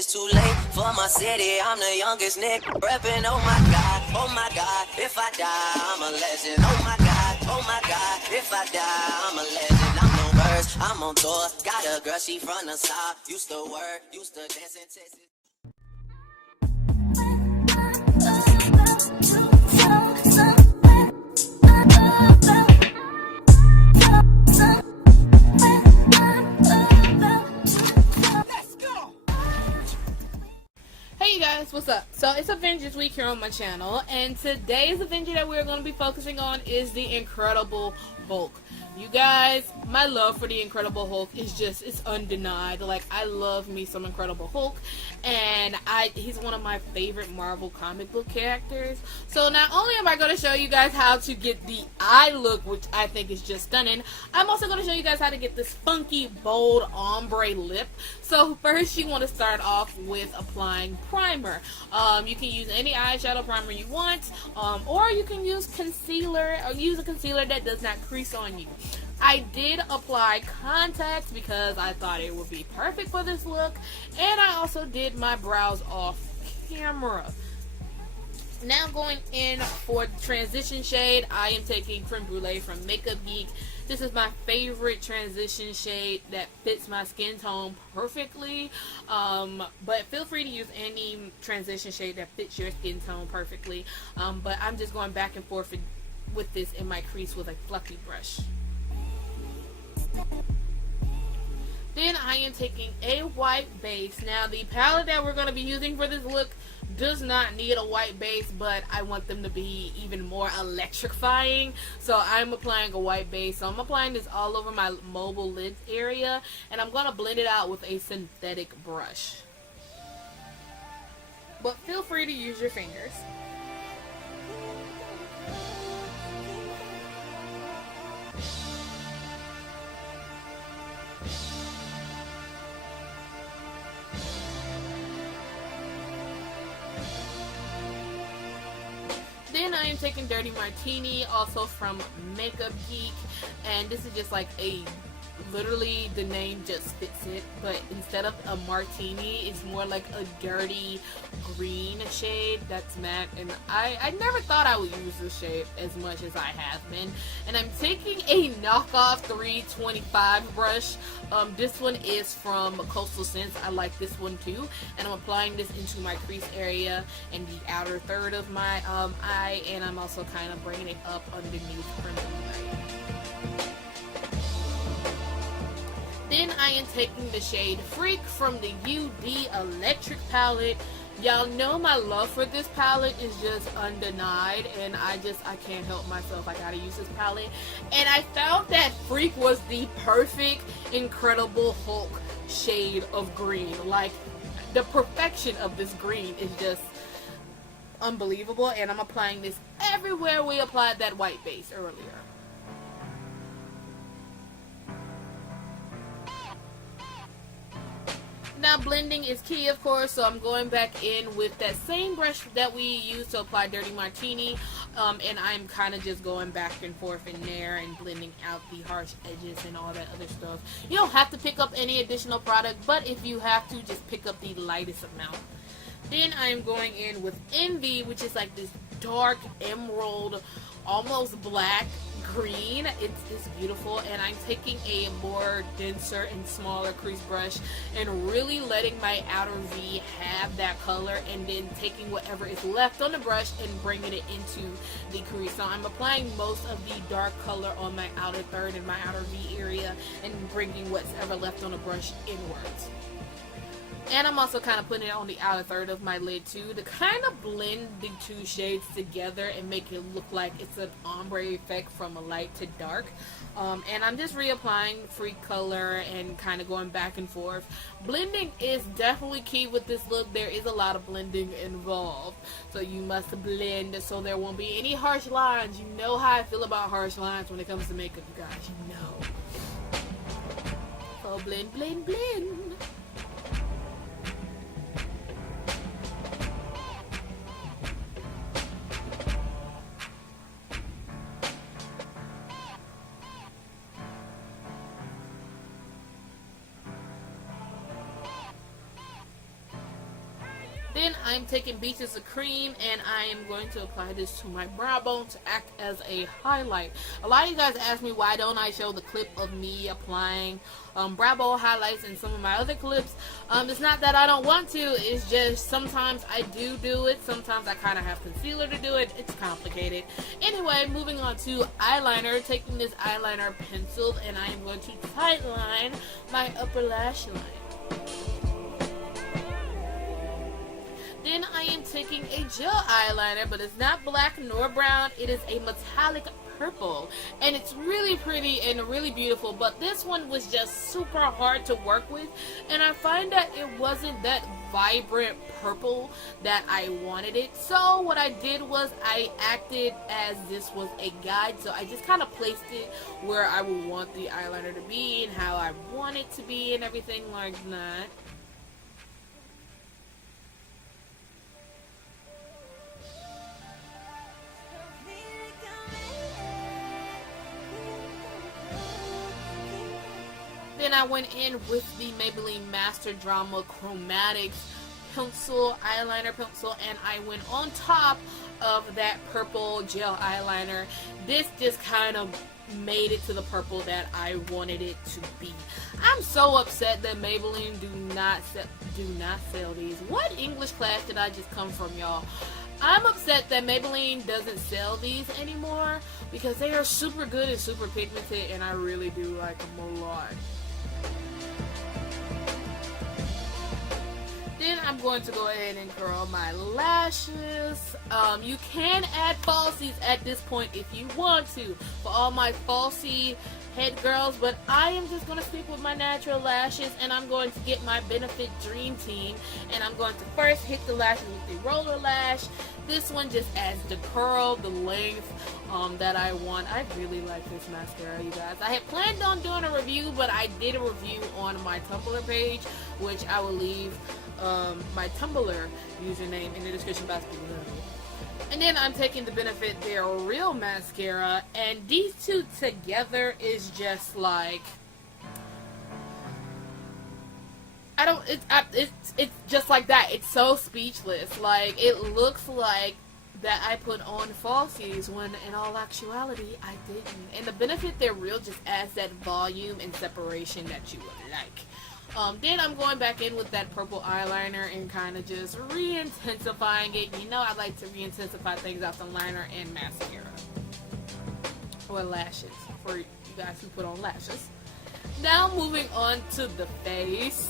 it's too late for my city. I'm the youngest nigga reppin'. Oh my God, if I die, I'm a legend. Oh my God, if I die, I'm a legend. I'm no birds, I'm on tour. Got a girl, she from the south. Used to work, used to dance in Texas. Hey you guys, what's up? So it's Avengers Week here on my channel, and today's Avenger that we're going to be focusing on is the Incredible Hulk. You guys, my love for the Incredible Hulk is just, it's undenied. Like, I love me some Incredible Hulk, and he's one of my favorite Marvel comic book characters. So not only am I going to show you guys how to get the eye look, which I think is just stunning, I'm also going to show you guys how to get this funky, bold ombre lip. So first you want to start off with applying primer. You can use any eyeshadow primer you want, or you can use concealer, or use a concealer that does not crease on you. I did apply contacts because I thought it would be perfect for this look, and I also did my brows off camera. Now going in for transition shade, I am taking Creme Brulee from Makeup Geek. This is my favorite transition shade that fits my skin tone perfectly, but feel free to use any transition shade that fits your skin tone perfectly, but I'm just going back and forth with this in my crease with a fluffy brush. Then I am taking a white base. Now the palette that we're going to be using for this look does not need a white base, but I want them to be even more electrifying, so I'm applying a white base. So I'm applying this all over my mobile lid area, and I'm going to blend it out with a synthetic brush. But feel free to use your fingers. Then I am taking Dirty Martini, also from Makeup Geek, and this is just like literally the name just fits it, but instead of a martini, it's more like a dirty green shade that's matte, and I never thought I would use this shade as much as I have been. And I'm taking a knockoff 325 brush. This one is from Coastal Scents. I like this one too, and I'm applying this into my crease area and the outer third of my eye, and I'm also kind of bringing it up underneath Creme Brulee. Then I am taking the shade Freak from the UD Electric palette. Y'all know my love for this palette is just undenied, and I can't help myself. I gotta use this palette. And I found that Freak was the perfect Incredible Hulk shade of green. Like, the perfection of this green is just unbelievable, and I'm applying this everywhere we applied that white base earlier. Now blending is key, of course, so I'm going back in with that same brush that we used to apply Dirty Martini, and I'm kind of just going back and forth in there and blending out the harsh edges and all that other stuff. You don't have to pick up any additional product, but if you have to, just pick up the lightest amount. Then I'm going in with Envy, which is like this dark emerald, almost black green. It's beautiful, and I'm taking a more denser and smaller crease brush and really letting my outer V have that color, and then taking whatever is left on the brush and bringing it into the crease. So I'm applying most of the dark color on my outer third and my outer V area, and bringing what's ever left on the brush inwards. And I'm also kind of putting it on the outer third of my lid too, to kind of blend the two shades together and make it look like it's an ombre effect from a light to dark. And I'm just reapplying Freak color and kind of going back and forth. Blending is definitely key with this look. There is a lot of blending involved, so you must blend so there won't be any harsh lines. You know how I feel about harsh lines when it comes to makeup, you guys. You know. So blend, blend, blend. Then I'm taking Beaches of Cream and I am going to apply this to my brow bone to act as a highlight. A lot of you guys ask me why don't I show the clip of me applying brow bone highlights in some of my other clips. It's not that I don't want to, it's just sometimes I do it, sometimes I kind of have concealer to do it. It's complicated. Anyway, moving on to eyeliner, taking this eyeliner pencil and I am going to tightline my upper lash line. Then I am taking a gel eyeliner, but it's not black nor brown. It is a metallic purple. And it's really pretty and really beautiful, but this one was just super hard to work with. And I find that it wasn't that vibrant purple that I wanted it. So what I did was I acted as this was a guide. So I just kind of placed it where I would want the eyeliner to be and how I want it to be and everything like that. Then I went in with the Maybelline Master Drama Chromatics pencil, eyeliner pencil, and I went on top of that purple gel eyeliner. This just kind of made it to the purple that I wanted it to be. I'm so upset that Maybelline do not sell these. What English class did I just come from, y'all? I'm upset that Maybelline doesn't sell these anymore because they are super good and super pigmented, and I really do like them a lot. Then I'm going to go ahead and curl my lashes. You can add falsies at this point if you want to, for all my falsie head girls, but I am just going to stick with my natural lashes, and I'm going to get my Benefit Dream Team, and I'm going to first hit the lashes with the roller lash. This one just adds the curl, the length that I want. I really like this mascara, you guys. I had planned on doing a review, but I did a review on my Tumblr page, which I will leave my Tumblr username in the description box below. And then I'm taking the Benefit Their Real Mascara, and these two together is just like, it's just like that. It's so speechless. Like, it looks like that I put on falsies when in all actuality I didn't. And the Benefit Their Real just adds that volume and separation that you would like. Then I'm going back in with that purple eyeliner and kind of just re-intensifying it. You know I like to re-intensify things off the liner and mascara. Or lashes, for you guys who put on lashes. Now moving on to the face.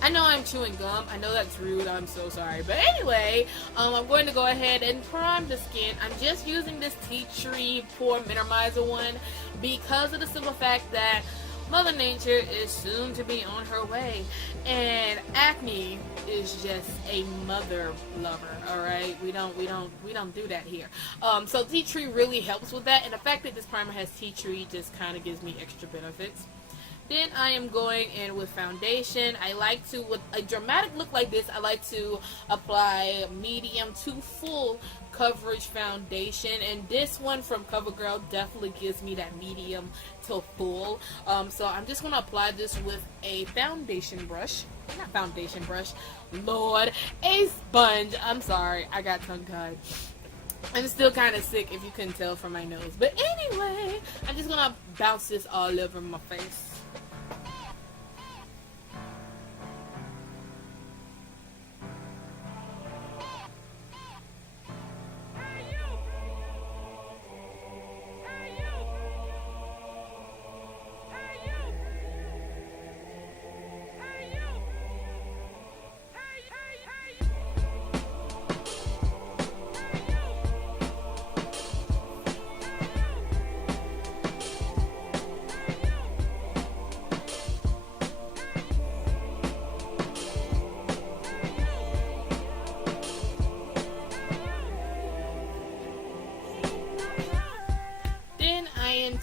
I know I'm chewing gum. I know that's rude. I'm so sorry. But anyway, I'm going to go ahead and prime the skin. I'm just using this Tea Tree Pore Minimizer one because of the simple fact that Mother Nature is soon to be on her way, and acne is just a mother lover. All right, we don't do that here. So tea tree really helps with that, and the fact that this primer has tea tree just kind of gives me extra benefits. Then I am going in with foundation. I like to, with a dramatic look like this, I like to apply medium to full coverage foundation, and this one from CoverGirl definitely gives me that medium to full. So I'm just going to apply this with a foundation brush. Not foundation brush, Lord, a sponge. I'm sorry, I got tongue-tied. I'm still kind of sick if you couldn't tell from my nose. But anyway, I'm just going to bounce this all over my face.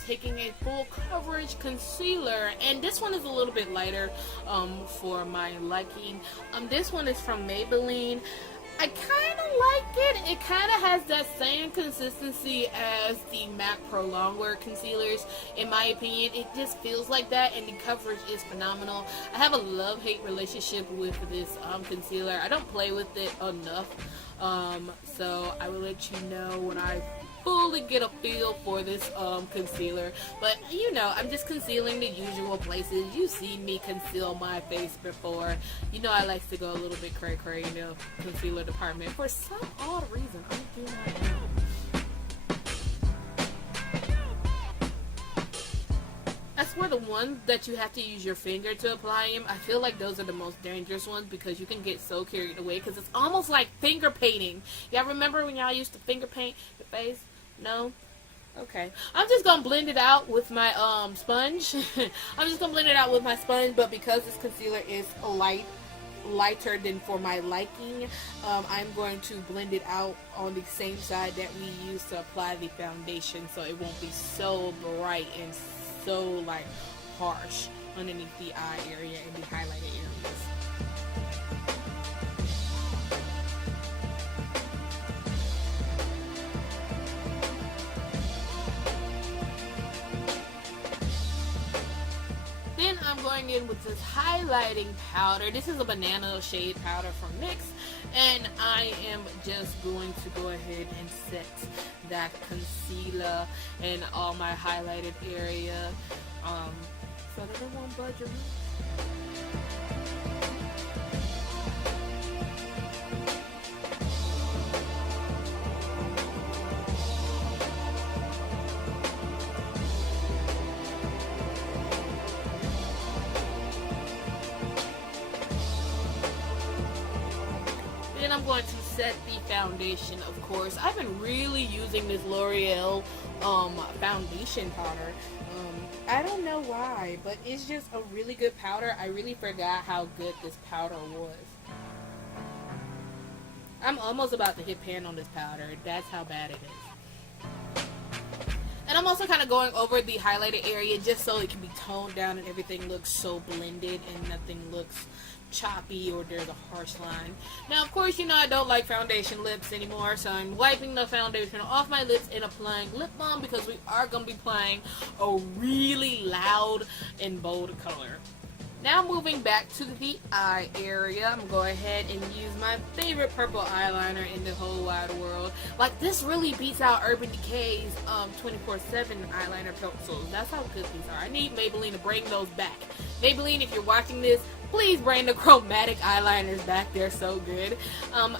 Taking a full coverage concealer, and this one is a little bit lighter for my liking. This one is from Maybelline. I kind of like it. It kind of has that same consistency as the MAC Pro Longwear concealers. In my opinion, it just feels like that, and the coverage is phenomenal. I have a love-hate relationship with this concealer. I don't play with it enough, so I will let you know when I fully get a feel for this concealer. But you know, I'm just concealing the usual places. You've seen me conceal my face before. You know I like to go a little bit cray-cray in the concealer department for some odd reason. I do not know. I swear the ones that you have to use your finger to apply them, I feel like those are the most dangerous ones because you can get so carried away because it's almost like finger painting. Y'all remember when y'all used to finger paint your face? No? Okay. I'm just going to blend it out with my sponge. I'm just going to blend it out with my sponge, but because this concealer is lighter than for my liking, I'm going to blend it out on the same side that we use to apply the foundation, so it won't be so bright and so like harsh underneath the eye area and the highlighted areas. Then I'm going in with this highlighting powder. This is a banana shade powder from NYX, and I am just going to go ahead and set that concealer in all my highlighted area, so that it won't budge around. Then I'm going to set the foundation, of course. I've been really using this L'Oreal foundation powder. I don't know why, but it's just a really good powder. I really forgot how good this powder was. I'm almost about to hit pan on this powder. That's how bad it is. And I'm also kind of going over the highlighted area just so it can be toned down and everything looks so blended and nothing looks choppy or there's a harsh line. Now, of course, you know I don't like foundation lips anymore, so I'm wiping the foundation off my lips and applying lip balm because we are going to be applying a really loud and bold color. Now moving back to the eye area, I'm going to go ahead and use my favorite purple eyeliner in the whole wide world. Like, this really beats out Urban Decay's 24/7 eyeliner pencils. That's how good these are. I need Maybelline to bring those back. Maybelline, if you're watching this, please bring the chromatic eyeliners back. They're so good.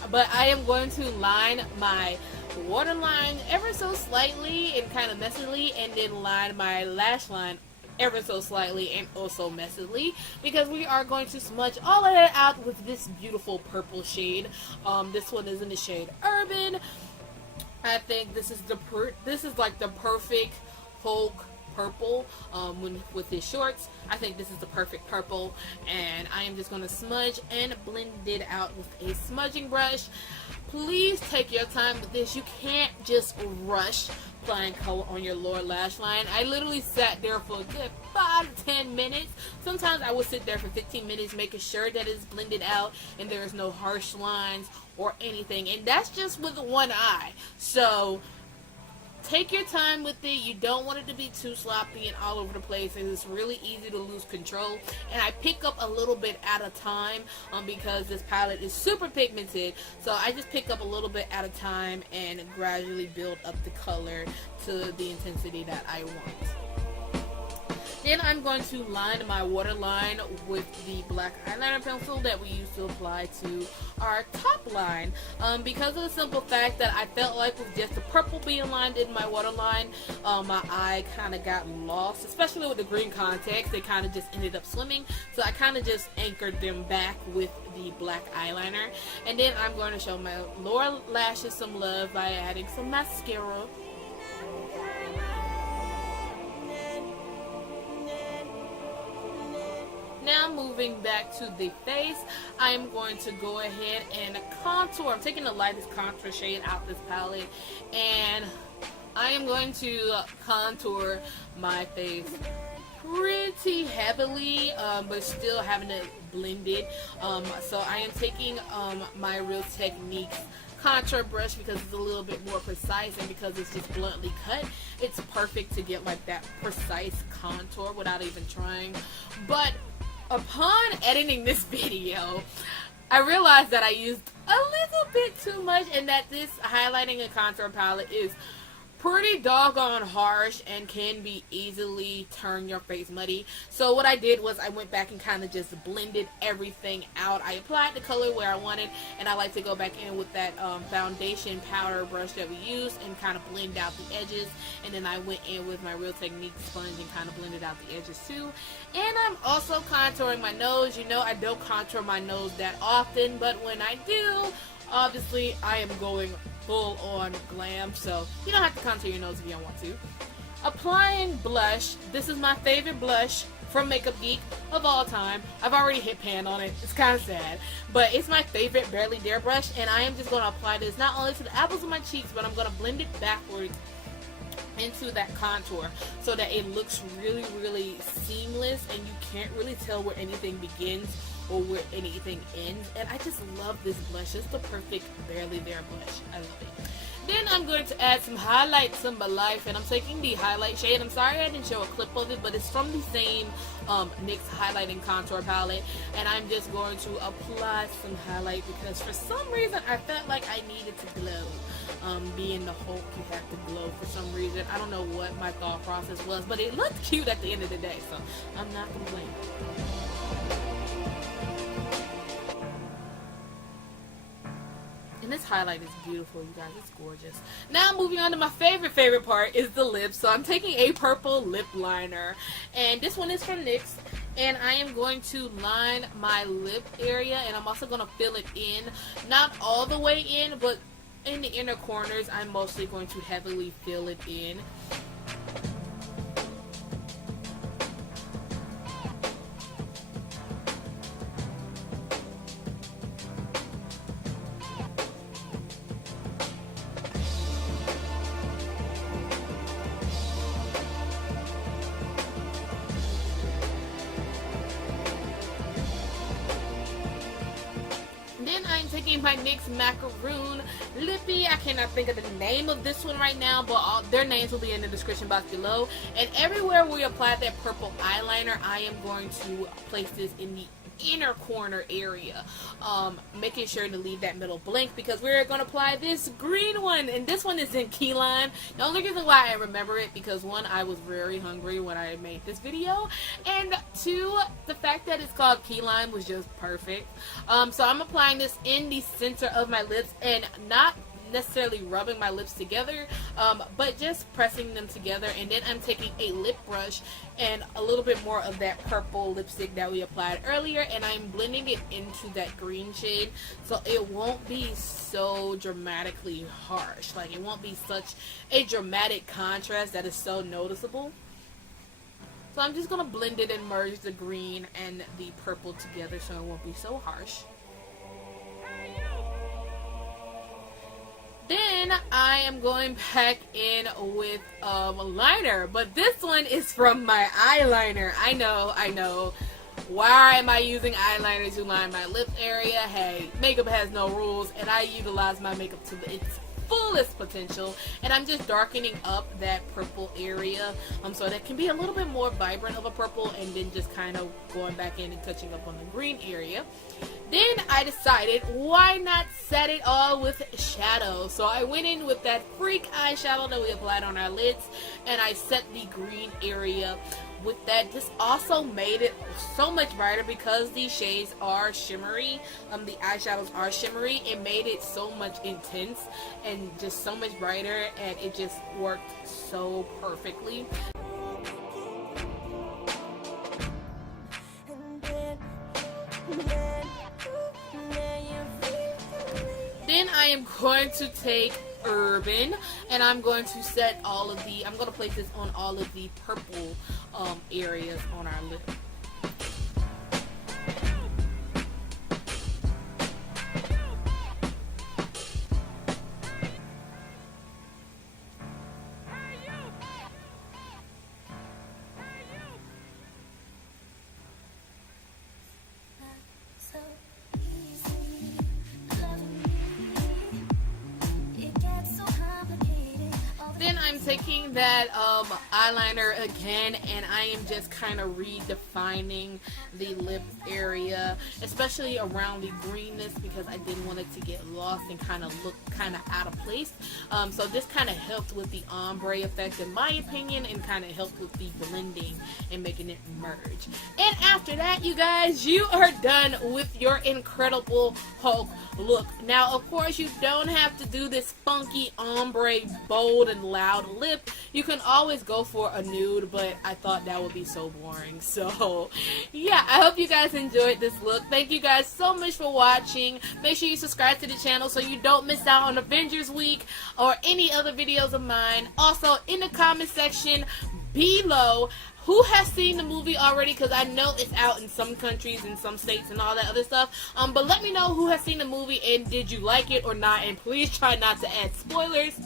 But I am going to line my waterline ever so slightly and kind of messily, and then line my lash line ever so slightly and also messily, because we are going to smudge all of that out with this beautiful purple shade. This one is in the shade Urban. I think this is like the perfect Hulk purple with his shorts. I think this is the perfect purple, and I am just going to smudge and blend it out with a smudging brush. Please take your time with this. You can't just rush applying color on your lower lash line. I literally sat there for a good 5 to 10 minutes. Sometimes I would sit there for 15 minutes making sure that it's blended out and there's no harsh lines or anything, and that's just with one eye. So take your time with it. You don't want it to be too sloppy and all over the place, and it's really easy to lose control. And I pick up a little bit at a time because this palette is super pigmented, so I just pick up a little bit at a time and gradually build up the color to the intensity that I want. Then I'm going to line my waterline with the black eyeliner pencil that we used to apply to our top line, because of the simple fact that I felt like with just the purple being lined in my waterline, my eye kind of got lost, especially with the green context. They kind of just ended up swimming, so I kind of just anchored them back with the black eyeliner. And then I'm going to show my lower lashes some love by adding some mascara. Now moving back to the face, I am going to go ahead and contour. I'm taking the lightest contour shade out this palette, and I am going to contour my face pretty heavily, but still having it blended. So I am taking my Real Techniques contour brush because it's a little bit more precise, and because it's just bluntly cut, it's perfect to get like that precise contour without even trying. But upon editing this video, I realized that I used a little bit too much, and that this highlighting and contour palette is pretty doggone harsh and can be easily turn your face muddy. So what I did was I went back and kind of just blended everything out. I applied the color where I wanted, and I like to go back in with that foundation powder brush that we used and kind of blend out the edges. And then I went in with my Real Technique sponge and kind of blended out the edges too. And I'm also contouring my nose. You know, I don't contour my nose that often, but when I do, obviously I am going full on glam, so you don't have to contour your nose if you don't want to. Applying blush. This is my favorite blush from Makeup Geek of all time. I've already hit pan on it. It's kind of sad, but it's my favorite Barely Dare brush, and I am just going to apply this not only to the apples of my cheeks, but I'm going to blend it backwards into that contour so that it looks really, really seamless, and you can't really tell where anything begins or where anything ends. And I just love this blush. It's the perfect Barely There blush. I love it. Then I'm going to add some highlights in my life, and I'm taking the highlight shade. I'm sorry I didn't show a clip of it, but it's from the same NYX highlighting contour palette, and I'm just going to apply some highlight because for some reason I felt like I needed to glow. Being the Hulk, you have to glow for some reason. I don't know what my thought process was, but it looked cute at the end of the day, so I'm not complaining. And this highlight is beautiful, you guys. It's gorgeous. Now moving on to my favorite part is the lips. So I'm taking a purple lip liner, and this one is from NYX, and I am going to line my lip area, and I'm also going to fill it in, not all the way in, but in the inner corners. I'm mostly going to heavily fill it in. Then I'm taking my NYX Macaroon Lippy. I cannot think of the name of this one right now, but their names will be in the description box below. And everywhere we apply that purple eyeliner, I am going to place this in the inner corner area, making sure to leave that middle blank because we're going to apply this green one, and this one is in Key Lime. The only reason why I remember it because one, I was very hungry when I made this video, and two, the fact that it's called Key Lime was just perfect. So I'm applying this in the center of my lips, and not necessarily rubbing my lips together, but just pressing them together. And then I'm taking a lip brush and a little bit more of that purple lipstick that we applied earlier, and I'm blending it into that green shade so it won't be so dramatically harsh. Like, it won't be such a dramatic contrast that is so noticeable. So I'm just going to blend it and merge the green and the purple together so it won't be so harsh. Then I am going back in with a liner, but this one is from my eyeliner. I know. Why am I using eyeliner to line my lip area? Hey, makeup has no rules, and I utilize my makeup to its fullest potential, and I'm just darkening up that purple area so that can be a little bit more vibrant of a purple, and then just kind of going back in and touching up on the green area. Then I decided, why not set it all with shadow? So I went in with that Freak eyeshadow that we applied on our lids, and I set the green area with that. This also made it so much brighter because these shades are shimmery. The eyeshadows are shimmery. It made it so much intense and just so much brighter, and it just worked so perfectly. Then I am going to take Urban, and I'm going to set all of the, I'm going to place this on all of the purple areas on our lip. I'm taking that eyeliner again, and I am just kind of redefining the lip area, especially around the greenness, because I didn't want it to get lost and kind of look kind of out of place. So this kind of helped with the ombre effect, in my opinion, and kind of helped with the blending and making it merge. And after that, you guys, you are done with your Incredible Hulk look. Now, of course, you don't have to do this funky ombre, bold and loud lip. You can always go for a nude, but I thought that would be so boring. So, yeah, I hope you guys enjoyed this look. Thank you guys so much for watching. Make sure you subscribe to the channel so you don't miss out on Avengers Week or any other videos of mine. Also, in the comment section below, who has seen the movie already, because I know it's out in some countries and some states and all that other stuff, but let me know who has seen the movie and did you like it or not, and please try not to add spoilers.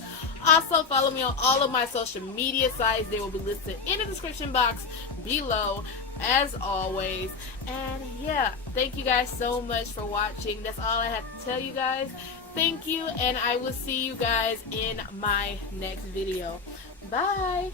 Also, follow me on all of my social media sites. They will be listed in the description box below, as always. And yeah, thank you guys so much for watching. That's all I have to tell you guys. Thank you, and I will see you guys in my next video. Bye!